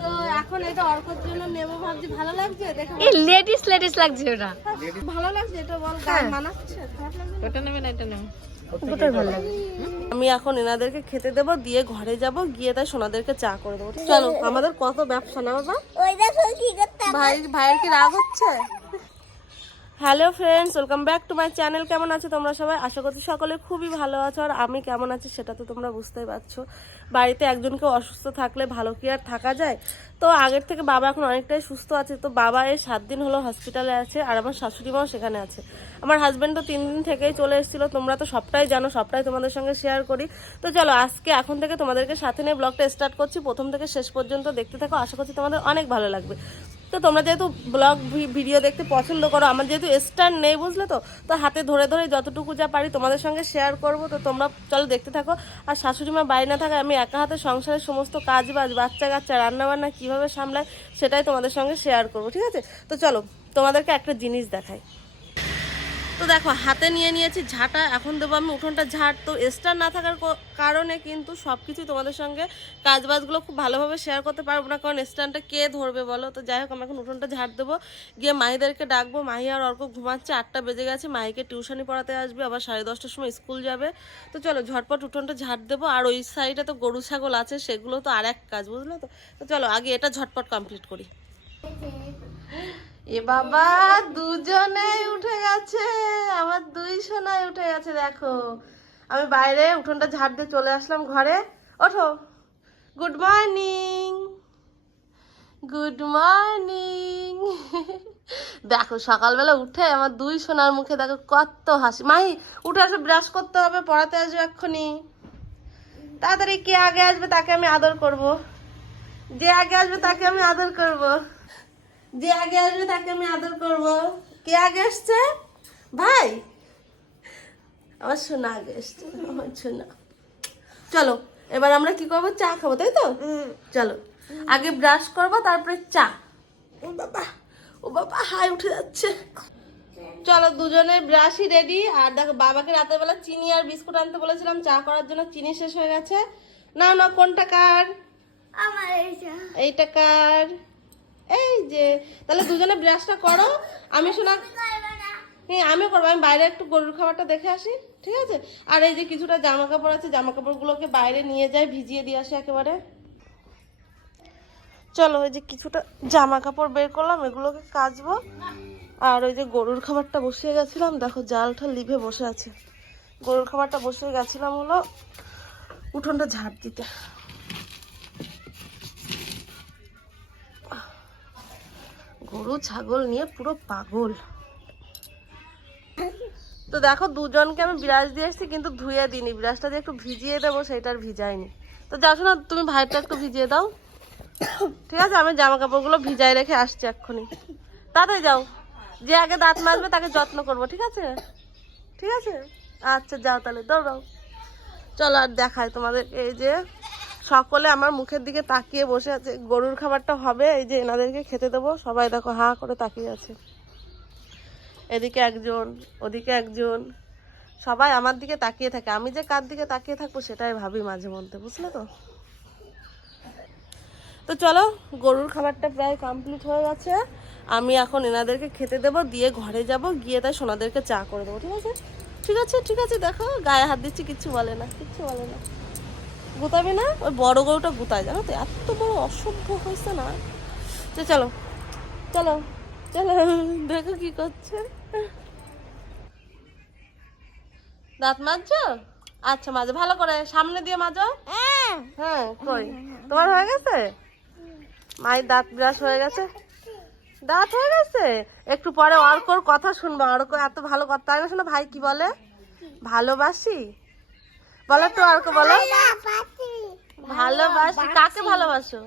তো এখন এটা অর্কর জন্য নেব ভাবছি ভালো লাগছে? দেখে এই লেডিস লেডিস লাগছে ওটা। ভালো লাগছে এটা বল গায়ে মানাচ্ছে খারাপ লাগছে? না? ওটা নেবে না এটা নেবে। দুটোই ভালো লাগে আমি এখন এনাদেরকে খেতে দেবো দিয়ে ঘরে যাব গিয়ে তাই সোনাদেরকে চা করে দেবো। চলো আমাদের কত ব্যবসা না বাবা ভাই ভাইয়ের কি রাগ হচ্ছে? Hello friends, welcome back to my channel. কেমন আছো তোমরা সবাই? আশা করছি সকলে খুবই ভালো আছো। আর আমি কেমন আছি সেটা তো তোমরা বুঝতেই পারছ। বাড়িতে একজনকে অসুস্থ থাকলে ভালো কি আর থাকা যায়? তো আগের থেকে বাবা এখন অনেকটাই সুস্থ আছে। তো বাবা এই সাত দিন হলো হসপিটালে আছে আর আমার শাশুড়ি মাও সেখানে আছে। আমার হাজব্যান্ড তো তিন দিন থেকেই চলে এসেছিল। তোমরা তো সবটাই জানো, সবটাই তোমাদের সঙ্গে শেয়ার করি। তো চলো, আজকে এখন থেকে তোমাদেরকে সাথে নিয়ে ব্লগটা স্টার্ট করছি। প্রথম থেকে শেষ পর্যন্ত দেখতে থাকো। আশা করছি তোমাদের অনেক ভালো লাগবে। তো তোমরা যেহেতু ব্লগ ভিডিও দেখতে পছন্দ করো, আমার যেহেতু স্টার নেই বুঝলে তো তো হাতে ধরে ধরে যতটুকু যা পারি তোমাদের সঙ্গে শেয়ার করব। তো তোমরা চলো দেখতে থাকো। আর শাশুড়ি মা বাড়ি না থাকায় আমি একা হাতে সংসারের সমস্ত কাজ বাজ বাচ্চা কাচ্চা, রান্নাবান্না কীভাবে সামলায় সেটাই তোমাদের সঙ্গে শেয়ার করব, ঠিক আছে? তো চলো তোমাদেরকে একটা জিনিস দেখাই। তো দেখো, হাতে নিয়ে নিয়েছি ঝাঁটা, এখন দেবো আমি উঠোনটা ঝাড় তো স্টার না থাকার কারণে কিন্তু সব কিছুই তোমাদের সঙ্গে কাজবাজগুলো খুব ভালোভাবে শেয়ার করতে পারব না, কারণ স্ট্যান্ডটা কে ধরবে বলো? তো যাই হোক, আমি এখন উঠোনটা ঝাঁট দেবো। গিয়ে মাহিদেরকে ডাকবো। মাহি আর অর্ক ঘুমাচ্ছে, আটটা বেজে গেছে। মাহিকে টিউশনি পড়াতে আসবে, আবার সাড়ে দশটার সময় স্কুল যাবে। তো চলো, ঝটপট উঠোনটা ঝাঁট দেবো। আর ওই সাইডে তো গরু, ছাগল আছে, সেগুলো তো আর এক কাজ, বুঝলো তো? চলো, আগে এটা ঝটপট কমপ্লিট করি। এ বাবা দুজনেই উঠে গেছে। আমার দুই সোনাই উঠে গেছে, দেখো। আমি বাইরে উঠোনটা ঝাড় দিয়ে চলে আসলাম ঘরে। ওঠো। গুড মর্নিং গুড মর্নিং দেখো, সকালবেলা উঠে আমার দুই সোনার মুখে দেখো কত হাসি। মাহি, উঠে আসে ব্রাশ করতে হবে, পড়াতে আসবে এক্ষুনি। তাড়াতাড়ি কে আগে আসবে তাকে আমি আদর করব। যে আগে আসবে তাকে আমি আদর করব। যে আগে আসবে তাকে আমি আদর করব। কে আগে আসছে? ভাই! আমার সোনা আগে আসছে আমার সোনা। চলো এবার আমরা কি করব? চা খাব তাই তো? চলো আগে ব্রাশ করব তারপরে চা। ও বাবা ও বাবা হাই উঠে যাচ্ছে। চলো দুজনে ব্রাশই রেডি আর দেখো বাবাকে রাতের বেলা চিনি আর বিস্কুট আনতে বলেছিলাম। চা করার জন্য চিনি শেষ হয়ে গেছে। না না কোনটা কার? আমার এইটা কার? এই যে তাহলে দুজনে ব্রাশটা করো আমি শোনা হ্যাঁ আমিও করব আমি বাইরে একটু গরুর খাবারটা দেখে আসি ঠিক আছে? আর এই যে কিছুটা জামা কাপড় আছে জামা কাপড়গুলোকে বাইরে নিয়ে যাই ভিজিয়ে দিয়ে আসি একেবারে। চলো ওই যে কিছুটা জামা কাপড় বের করলাম এগুলোকে কাচবো। আর ওই যে গরুর খাবারটা বসিয়ে গেছিলাম দেখো জালটা লিভে বসে আছে। গরুর খাবারটা বসিয়ে গেছিলাম হলো উঠোনটা ঝাড় দিতে। গরু, ছাগল নিয়ে পুরো পাগল। তো দেখো, দুজনকে আমি বিরাজ দিয়ে এসেছি কিন্তু ধুয়ে দিইনি। বিরাজটা দিয়ে একটু ভিজিয়ে দেবো সেটা আর ভিজাইনি। তো যাও না তুমি ভাইটা একটু ভিজিয়ে দাও। ঠিক আছে, আমি জামা কাপড়গুলো ভিজাই রেখে আসছি এক্ষুনি। তাড়াতাড়ি যাও। যে আগে দাঁত মাজবে, তাকে যত্ন করব, ঠিক আছে? ঠিক আছে? আচ্ছা যাও তাহলে, দৌড়াও। চলো, আর দেখায় তোমাদের এই যে সকলে আমার মুখের দিকে তাকিয়ে বসে আছে, গরুর খাবারটা হবে, এই যে এনাদেরকে খেতে দেবো। সবাই দেখো হা করে তাকিয়ে আছে। এদিকে একজন, ওদিকে একজন, সবাই আমার দিকে তাকিয়ে থাকে। আমি যে কার দিকে তাকিয়ে থাকব সেটাই ভাবি মাঝে মধ্যে, বুঝলে তো? তো চলো, গরুর খাবারটা প্রায় কমপ্লিট হয়ে গেছে। আমি এখন এনাদেরকে খেতে দেবো, দিয়ে ঘরে যাব, গিয়ে তাই সোনাদেরকে চা করে দেবো, ঠিক আছে? ঠিক আছে ঠিক আছে, দেখো, গায়ে হাত দিচ্ছি, কিচ্ছু বলে না, কিচ্ছু বলে না। গুতাবি না, ওই বড় গরুটা গুতায়, জানো তো? এত বড় অসভ্য হয়েছে না? তো চলো চলো চলো, দেখো কি করছে। দাঁত মাজছো? আচ্ছা মাজো, ভালো করে, সামনে দিয়ে মাজো। হ্যাঁ কই? তোমার হয়ে গেছে? মায়ের দাঁত ব্রাশ হয়ে গেছে। দাঁত হয়ে গেছে? একটু পরে অর্কর কথা শুনব। অর্ক এত ভালো কথা না শোনো? ভাই কি বলে? ভালোবাসি? বলো তো অর্ক বলো? ভালোবাসি। কাকে ভালোবাসো।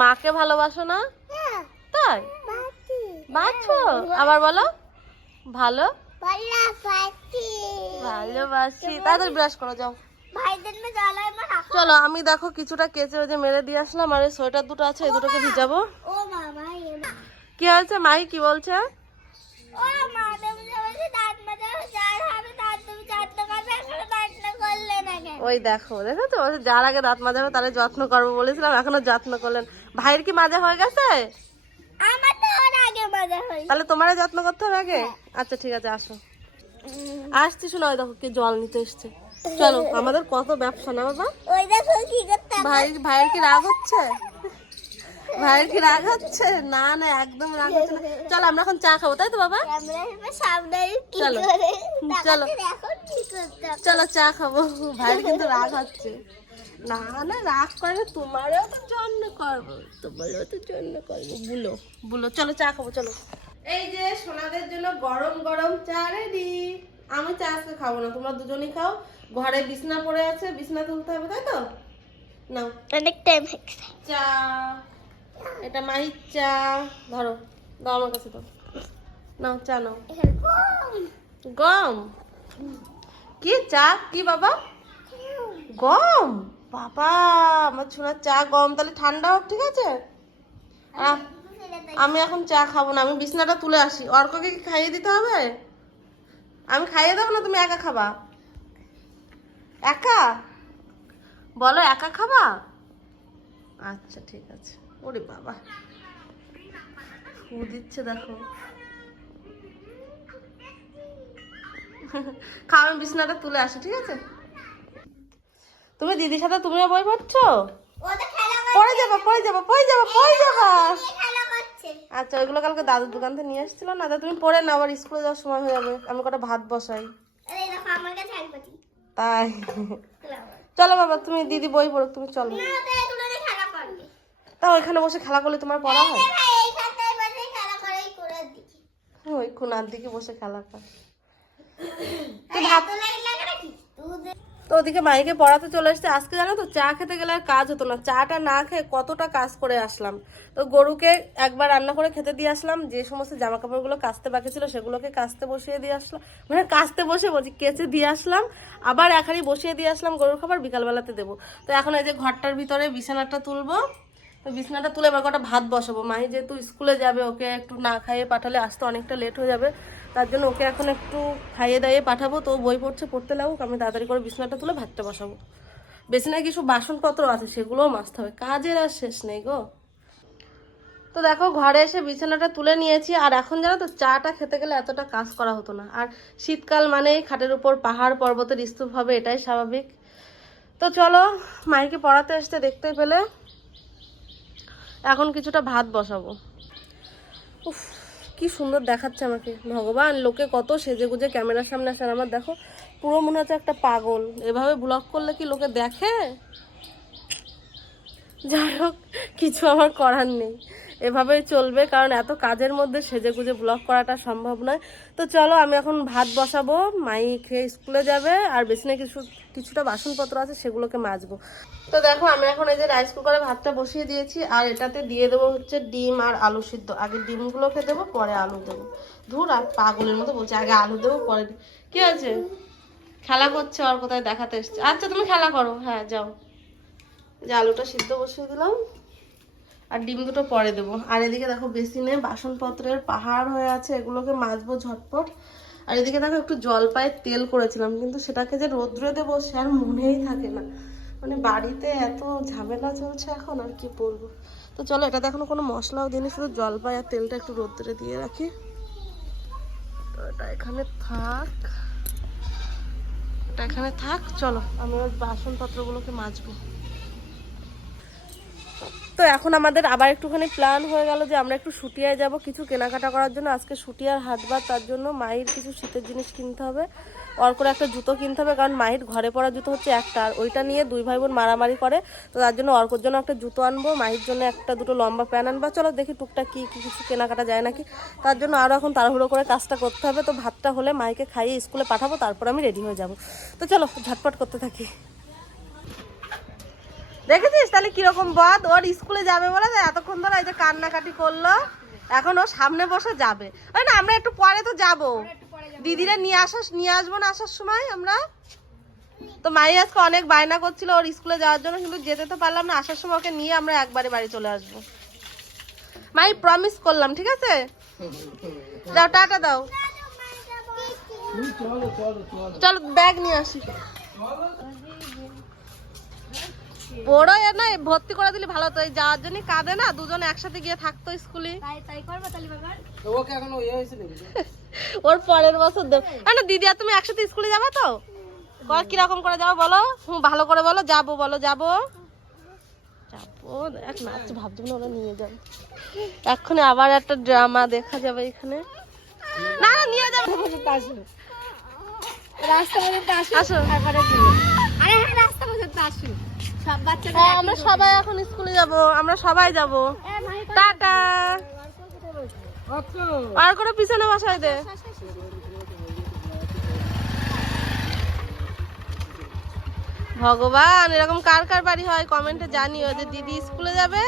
মাকে ভালোবাসো না? তাই? বাছো আবার বলো। ভালো? ভালোবাসি। তাড়াতাড়ি ব্রাশ করো যাও। চলো আমি দেখো কিছুটা কেচে ওই যে মেরে দিয়ে আসলাম আর সোয়েটার দুটো আছে এই দুটোকে ভিজাবো। কি হয়েছে মাই কি বলছে? ওই দেখো দেখো তো যার আগে দাঁত মাজাবে তাহলে যত্ন করব বলেছিলাম এখনও যত্ন করলেন। ভাইয়ের কি মাজা হয়ে গেছে? হয় তাহলে তোমারও যত্ন করতে হবে আগে? আচ্ছা ঠিক আছে আসো। আসছি শোনো ওই দেখো কে জল নিতে এসছে। চলো আমাদের কত ব্যবসা না বাবা? ওই দেখো কি করতে ভাই ভাইয়ের কি রাগ হচ্ছে? ভাইয়ের কি রাগ হচ্ছে? না না একদম রাগ হচ্ছে না। চলো আমরা এখন চা খাব তাই তো বাবা? চলো। চলো। চলো চা খাব। ভাইয়ের কিন্তু রাগ হচ্ছে। না না রাগ করে তোমারও তো জন্য করব তোমারও তো জন্য করব। বুলো বুলো চলো চা খাব চলো। এই যে সোনাদের জন্য গরম গরম চা রেডি আমি চা আজকে খাব না তোমরা দুজনেই খাও। ঘরে বিছনা পড়ে আছে বিছনা তুলতে হবে তাই তো? নাও। অনেক টাইম চা। এটা মাহির চা। ধরো দাও আমার কাছে তো। নাও চা নাও। গম। কি চা? কি বাবা? গম? বাবা আমার ছোনার চা গম। তাহলে ঠান্ডা হোক ঠিক আছে? আমি এখন চা খাব না। আমি বিছনাটা তুলে আসি। অর্ককে কি খাইয়ে দিতে হবে? আমি খাইয়ে দেবো না? তুমি একা খাবা? একা? বলো একা খাবা? আচ্ছা ঠিক আছে। ওরে বাবা। ফু দিচ্ছে দেখো। খাও আমি বিছনাটা তুলে আসি ঠিক আছে? তুমি দিদির সাথে তুমিও বই পড়ছো? পড়ে যাব পড়ে যাব পড়ে যাব পড়ে যাব। আচ্ছা ওইগুলো কালকে দাদুর দোকান থেকে নিয়ে এসেছিল না? তুমি পড়ে না আবার স্কুলে যাওয়ার সময় হয়ে যাবে। আমি কটা ভাত বসাই। তাই। চলো বাবা তুমি দিদি বই পড়ো তুমি চলো না তো এগুলো দিয়ে খেলা করবে তা ওইখানে বসে খেলা করলে তোমার পড়া হয়? ওই কোনার দিকে বসে খেলা কর। তো ওদিকে মাইকে পড়াতে চলে এসছে। আজকে জানো তো চা খেতে গেলে আর কাজ হতো না। চাটা না খেয়ে কতটা কাজ করে আসলাম। তো গরুকে একবার রান্না করে খেতে দিয়ে আসলাম। যে সমস্ত জামা কাপড়গুলো কাচতে বাকি ছিল সেগুলোকে কাচতে বসিয়ে দিয়ে আসলাম। মানে কাচতে বসে বলছি কেচে দিয়ে আসলাম। আবার এখানে বসিয়ে দিয়ে আসলাম গরুর খাবার বিকালবেলাতে দেবো। তো এখন এই যে ঘরটার ভিতরে বিছানাটা তুলবো। তো বিছানাটা তুলে এবার কটা ভাত বসাবো। মাহি যেহেতু স্কুলে যাবে, ওকে একটু না খাইয়ে পাঠালে আসতে অনেকটা লেট হয়ে যাবে। তার জন্য ওকে এখন একটু খাইয়ে দাইয়ে পাঠাবো। তো বই পড়ছে, পড়তে লাগুক, আমি তাড়াতাড়ি করে বিছানাটা তুলে ভাতটা বসাবো। বেশি না কিছু বাসনপত্র আছে, সেগুলোও মাজতে হবে। কাজের আর শেষ নেই গো। তো দেখো, ঘরে এসে বিছানাটা তুলে নিয়েছি। আর এখন জানো তো, চাটা খেতে গেলে এতটা কাজ করা হতো না। আর শীতকাল মানেই খাটের উপর পাহাড় পর্বতের স্তূপ হবে, এটাই স্বাভাবিক। তো চলো মাইকে পড়াতে আসতে দেখতে পেলে। এখন কিছুটা ভাত বসাবো। উফ, কি সুন্দর দেখাচ্ছে আমাকে। ভগবান, লোকে কত সেজে গুজে ক্যামেরার সামনে আসে আমার দেখো, পুরো মনে হচ্ছে একটা পাগল। এভাবে ব্লগ করলে কি লোকে দেখে? যাই হোক, কিছু আমার করার নেই। এভাবেই চলবে, কারণ এত কাজের মধ্যে সেজে গুজে ব্লগ করাটা সম্ভব নয়। তো চলো, আমি এখন ভাত বসাবো, মাই খেয়ে স্কুলে যাবে, আর বেশি না কিছু, কিছুটা বাসনপত্র আছে, সেগুলোকে মাজবো। তো দেখো, আমি এখন এই যে রাইস কুকারে ভাতটা বসিয়ে দিয়েছি, আর এটাতে দিয়ে দেবো হচ্ছে ডিম আর আলু সিদ্ধ। আগে ডিমগুলোকে দেবো, পরে আলু দেবো। ধুর, আর পাগলের মতো বলছে, আগে আলু দেবো, পরে কি আছে খেলা করছে আর কোথায় দেখাতে এসছে। আচ্ছা তুমি খেলা করো। হ্যাঁ যাও। যে আলুটা সিদ্ধ বসিয়ে দিলাম। আর ডিম দুটো পরে দেবো। আর এদিকে দেখো বেসিনে বাসনপত্রের পাহাড় হয়ে আছে, এগুলোকে মাজবো ঝটপট। আর এদিকে দেখো একটু জলপাইয়ের তেল করেছিলাম, কিন্তু সেটাকে যে রোদ্রে দেবো সে আর মনেই থাকে না। মানে বাড়িতে এত ঝামেলা চলছে এখন, আর কি বলব। তো চলো, এটাতে এখনও কোনো মশলাও দিইনি, শুধু জলপাই আর তেলটা একটু রোদ্রে দিয়ে রাখি। তো এটা এখানে থাক। এটা এখানে থাক, চলো আমি ওই বাসনপত্রগুলোকে মাজবো। তো এখন আমাদের আবার একটুখানি প্ল্যান হয়ে গেল যে আমরা একটু শুটিয়ায় যাব কিছু কেনাকাটা করার জন্য। আজকে শুটিয়ার হাটবার তার জন্য মায়ের কিছু শীতের জিনিস কিনতে হবে। ওর করে একটা জুতো কিনতে হবে, কারণ মাহির ঘরে পরা জুতো হচ্ছে একটা, আর ওইটা নিয়ে দুই ভাই বোন মারামারি করে। তো তার জন্য অর্কর জন্য একটা জুতো আনব, মাহির জন্য একটা দুটো লম্বা প্যান আনব। চলো দেখি টুকটাক কি কি কিছু কেনাকাটা যায় নাকি। তার জন্য আরও এখন তাড়াহুড়ো করে কাজটা করতে হবে। তো ভাতটা হলে মাইকে খাইয়ে স্কুলে পাঠাবো, তারপর আমি রেডি হয়ে যাব। তো চলো ঝটপট করতে থাকি। দেখেছিস তাহলে কীরকম বদ? ওর স্কুলে যাবে বলে এতক্ষণ ধরে এই যে কান্নাকাটি করল। এখন ও সামনে বসে যাবে। ওই না, আমরা একটু পরে তো যাব। দিদিরা নিয়ে আসার, নিয়ে আসব না আসার সময় আমরা? তো মাই আজকে অনেক বায়না করছিল ওর স্কুলে যাওয়ার জন্য, কিন্তু যেতে তো পারলাম না। আসার সময় ওকে নিয়ে আমরা একবারে বাড়ি চলে আসব। মাই প্রমিস করলাম, ঠিক আছে? যাও, টাটা দাও। চলো ব্যাগ নিয়ে আসি। বড় এ না ভর্তি করে দিলে ভালো তো এই যাওয়ার জন্য কাঁদে না দুজন একসাথে গিয়ে থাকতো স্কুলে। তাই তাই করবা তালি বাবা ওকে এখন ইয়ে হয়েছে ওর পরের বছর দেব। না দিদি আর তুমি একসাথে স্কুলে যাবে তো? বল কীরকম করে যাব বলো? হুম ভালো করে বলো যাব বলো যাব। যাব নাচ ভাবছি না ওরা নিয়ে যাবে। এক্ষুনি আবার একটা ড্রামা দেখা যাবে এখানে। না না নিয়ে যাবে। রাস্তা পর্যন্ত আসো। আসো আরে হ্যাঁ রাস্তা পর্যন্ত আসো হ্যাঁ আমরা সবাই এখন স্কুলে যাব আমরা সবাই যাব। টাটা। আর করে পিছনে বসাই দে। ভগবান এরকম কার কার বাড়ি হয় কমেন্টে জানিও যে দিদি স্কুলে যাবে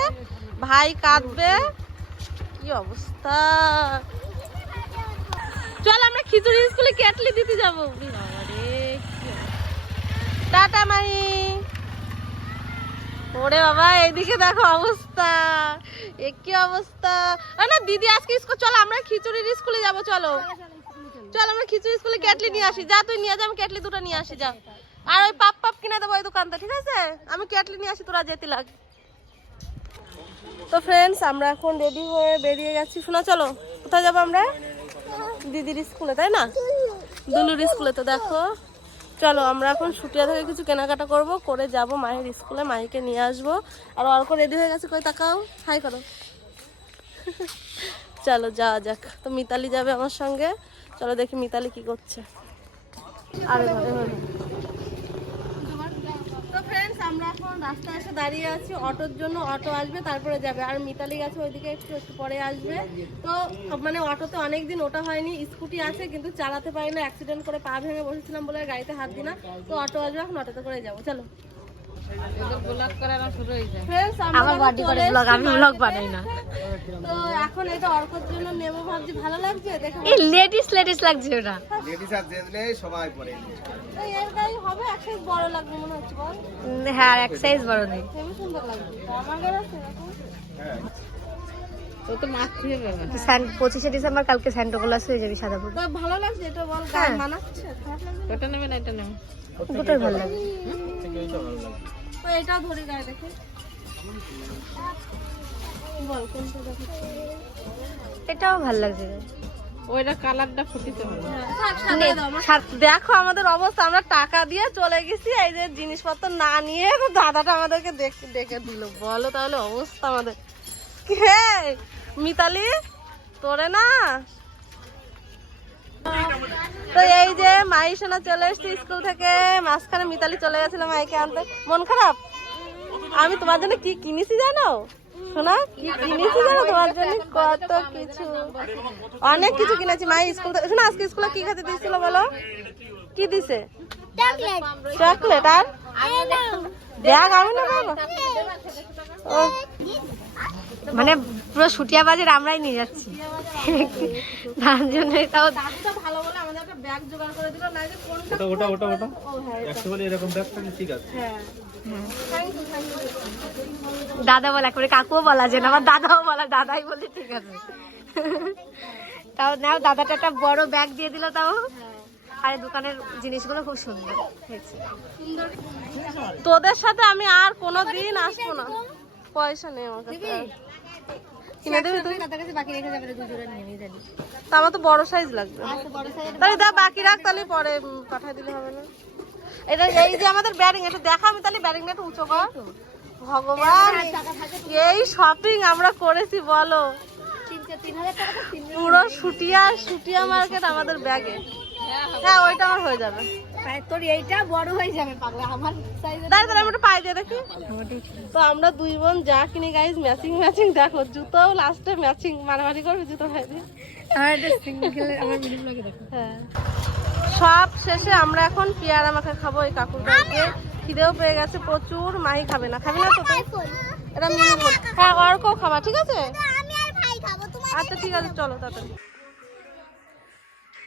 ভাই কাঁদবে। কি অবস্থা? চল আমরা খিচুড়ি স্কুলে কেটলি দিতে যাব। টাটা মাই ওরে বাবা, এইদিকে দেখো অবস্থা। এ কি অবস্থা? না, দিদি আজকে স্কুল চলো, আমরা খিচুড়ির স্কুলে যাব, চলো। চল, আমরা খিচুড়ি স্কুলে কেটলি নিয়ে আসি। যা, তুই নিয়ে যা, আমি কেটলি দুটো নিয়ে আসি, যা। আর ওই পাপ পাপ কিনে দেবো ওই দোকানটা, ঠিক আছে? আমি কেটলি নিয়ে আসি, তোরা যেতে লাগ। তো ফ্রেন্ডস আমরা এখন রেডি হয়ে বেরিয়ে গেছি। শোনা, চলো, কোথায় যাব আমরা? দিদির স্কুলে, তাই না? দুলুর স্কুলে, তো দেখো। চলো, আমরা এখন ছুটিয়া থেকে কিছু কেনাকাটা করব, করে যাব মায়ের স্কুলে মাইকে নিয়ে আসব। আর অল্প রেডি হয়ে গেছে, কই তাকাও হাই করো। চলো, যাওয়া যাক। তো মিতালি যাবে আমার সঙ্গে। চলো দেখি মিতালি কি করছে। আরে আমরা এখন রাস্তায় এসে দাঁড়িয়ে আছি, অটোর জন্য অটো আসবে, তারপরে যাবে। আর মিতালি গেছে ওইদিকে, একটু একটু পরে আসবে। তো মানে অটোতে অনেক দিন ওটা হয়নি, স্কুটি আছে, কিন্তু চালাতে পারি না অ্যাক্সিডেন্ট করে পা ভেঙে বসেছিলাম বলে গাড়িতে হাত দিই না। তো অটো আসবে, এখন অটোতে করে যাব। চলো। আমরা আমার বাড়ি করে ব্লগ আমি ব্লগ বানাই না। তো এখন এটা অর্কর জন্য নেব ভাবছি ভালো লাগছে দেখো এই লেডিস লেডিস লাগছে ওটা। লেডিস আর জেন্টস সবাই পরে। তো এর গাড়ি হবে এক size বড় লাগবে মনে হচ্ছে বল। হ্যাঁ এক সাইজ বড় নেই। হেবি সুন্দর লাগবে। আমার গাড়ি আছে এরকম? স্যান্ড পঁচিশে ডিসেম্বর কালকে স্যান্টো ক্লাস হয়ে যাবি সাদা তো ভালো লাগছে? এটা বল হ্যাঁ। মানাচ্ছে? ওটা নেবে না এটা নেবে। দুটোই ভালো লাগে। তো এটাও ধরে গায়ে দেখে। বল কোনটা দেখো? এটাও ভালো লাগছে। ওইটা কালারটা ফুটিতে হবে দেখো আমাদের অবস্থা আমরা টাকা দিয়ে চলে গেছি এই যে জিনিসপত্র না নিয়ে দাদাটা আমাদেরকে দেখে ডেকে দিল। বলো তাহলে অবস্থা আমাদের। কে? মিতালি, তোরে না? তো এই যে মাই সোনা চলে এসছি স্কুল থেকে, মাঝখানে মিতালি চলে গেছিল মাইকে আনতে। মন খারাপ? আমি তোমার জন্য কি কিনেছি জানো? শোনা কি কিনেছি জানো তোমার জন্য? কত কিছু। অনেক কিছু কিনেছি মাই স্কুল থেকে। শোনো, আজকে স্কুলে কি খেতে দিয়েছিল বলো? কি দিছে? চকলেট। আর? দেখ আমি না মানে পুরো সুটিয়া বাজার আমরাই নিয়ে যাচ্ছি। তার জন্য তাও ভালো বলে আমাদের একটা ব্যাগ জোগাড় করে দিল না যে কোনটা ওটা ওটা ওটা ও হ্যাঁ। অ্যাকচুয়ালি এরকম ব্যাগটা ঠিক আছে। হ্যাঁ। দাদা বলা করে কাকুও বলা যায় না আমার দাদাও বলা দাদাই বলে ঠিক আছে। তাও নাও দাদাটা একটা বড় ব্যাগ দিয়ে দিল তাও। আর এই দোকানের জিনিসগুলো খুব সুন্দর হয়েছে। তোদের সাথে আমি আর কোনো দিন আসব না। পয়সা নেই আমার কাছে। কিনে দেবে তুই? বাকি রেখে যাবে দুজোড়া তা আমার তো বড় সাইজ লাগবে। তাহলে দা বাকি রাখ তাহলে পরে পাঠায় দিলে হবে না। এটা এই যে আমাদের ব্যারিং এটা দেখা আমি তাহলে ব্যারিংটা একটু উঁচু কর। ভগবান এই শপিং আমরা করেছি বলো। পুরো সুটিয়া সুটিয়া মার্কেট আমাদের ব্যাগে হ্যাঁ ওইটা আমার হয়ে যাবে। তোর এইটা বড় হয়ে যাবে পাগলা আমার দাঁড়া দাঁড়া দেখি। তো আমরা দুই বোন যা কিনি গাইজ ম্যাচিং ম্যাচিং দেখো জুতো লাস্টে ম্যাচিং মারামারি করবে জুতো ভাই আমার একটা সিঙ্গেল আমার মিডিল ব্লগে দেখো। হ্যাঁ। সব শেষে আমরা এখন পেয়ারা মাখা খাব এই কাকুর বাড়িতে। খিদেও পেয়ে গেছে প্রচুর মাহি খাবে না। খাবি না তো? তুই? এটা মিনি বোন হ্যাঁ খাবা ঠিক আছে? আচ্ছা ঠিক আছে চলো তাড়াতাড়ি।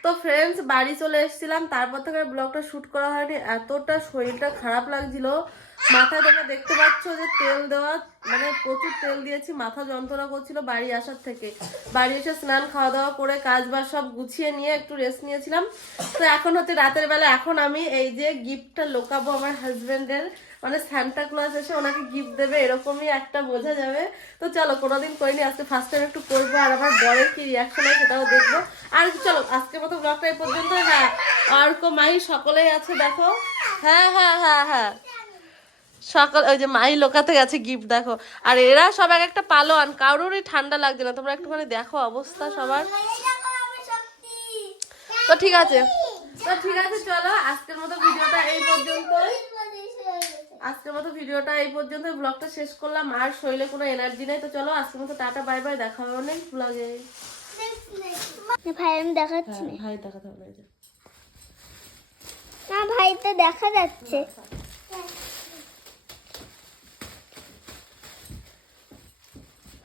তো ফ্রেন্ডস বাড়ি চলে এসেছিলাম। তারপর থেকে ব্লগটা শ্যুট করা হয়নি। এতটা শরীরটা খারাপ লাগছিল। মাথায় তোমরা দেখতে পাচ্ছ যে তেল দেওয়া মানে প্রচুর তেল দিয়েছি, মাথা যন্ত্রণা করছিল বাড়ি আসার থেকে। বাড়ি এসে স্নান খাওয়া দাওয়া করে কাজ বাজ সব গুছিয়ে নিয়ে একটু রেস্ট নিয়েছিলাম। তো এখন হচ্ছে রাতের বেলা, এখন আমি এই যে গিফটটা লোকাবো আমার হাজবেন্ডের মানে সান্টা ক্লজ এসে ওনাকে গিফট দেবে, এরকমই একটা বোঝা যাবে। তো চলো, কোনোদিন করিনি, আজকে ফার্স্ট টাইম একটু করব, আর আমার বরের কি রিয়াকশন হয় সেটাও দেখব। আর চলো, আজকের মতো ব্লগটা এই পর্যন্ত হ্যাঁ অর্ক মাই সকলেই আছে, দেখো। হ্যাঁ হ্যাঁ হ্যাঁ হ্যাঁ। সকাল ওই যে মাই লোকাতে গেছে গিফট দেখো। আর এরা সব এক একটা পালোয়ান কারোরই ঠান্ডা লাগছে না। তোমরা একটুখানি দেখো অবস্থা সবার। তো ঠিক আছে। তো ঠিক আছে চলো আজকের মতো ভিডিওটা এই পর্যন্তই। আজকের মতো ভিডিওটা এই পর্যন্ত ব্লগটা শেষ করলাম আর শরীরে কোনো এনার্জি নেই। তো চলো আজকের মতো টাটা বাই বাই দেখা হবে অনেক ব্লগে ভাই আমি দেখাচ্ছি। হ্যাঁ ভাই দেখাতে হবে। না ভাই তো দেখা যাচ্ছে।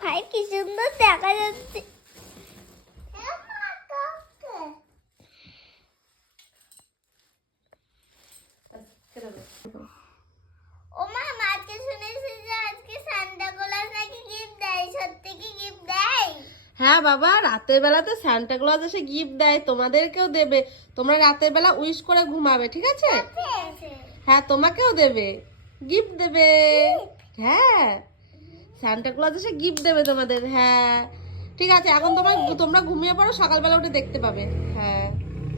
ভাই কি সুন্দর দেখা যাচ্ছে। ও মা মাকে শুনেছি যে আজকে সান্টা ক্লজ নাকি গিফট দেয়। সত্যি কি গিফট দেয়? হ্যাঁ বাবা রাতের বেলাতে সান্টা ক্লজ এসে গিফট দেয় তোমাদেরকেও দেবে। তোমরা রাতের বেলা উইশ করে ঘুমাবে ঠিক আছে? হ্যাঁ তোমাকেও দেবে। গিফট দেবে। হ্যাঁ। সান্টা ক্লজ এসে গিফট দেবে তোমাদের হ্যাঁ। ঠিক আছে, এখন তোমার তোমরা ঘুমিয়ে পড়ো, সকালবেলা উঠে দেখতে পাবে। হ্যাঁ।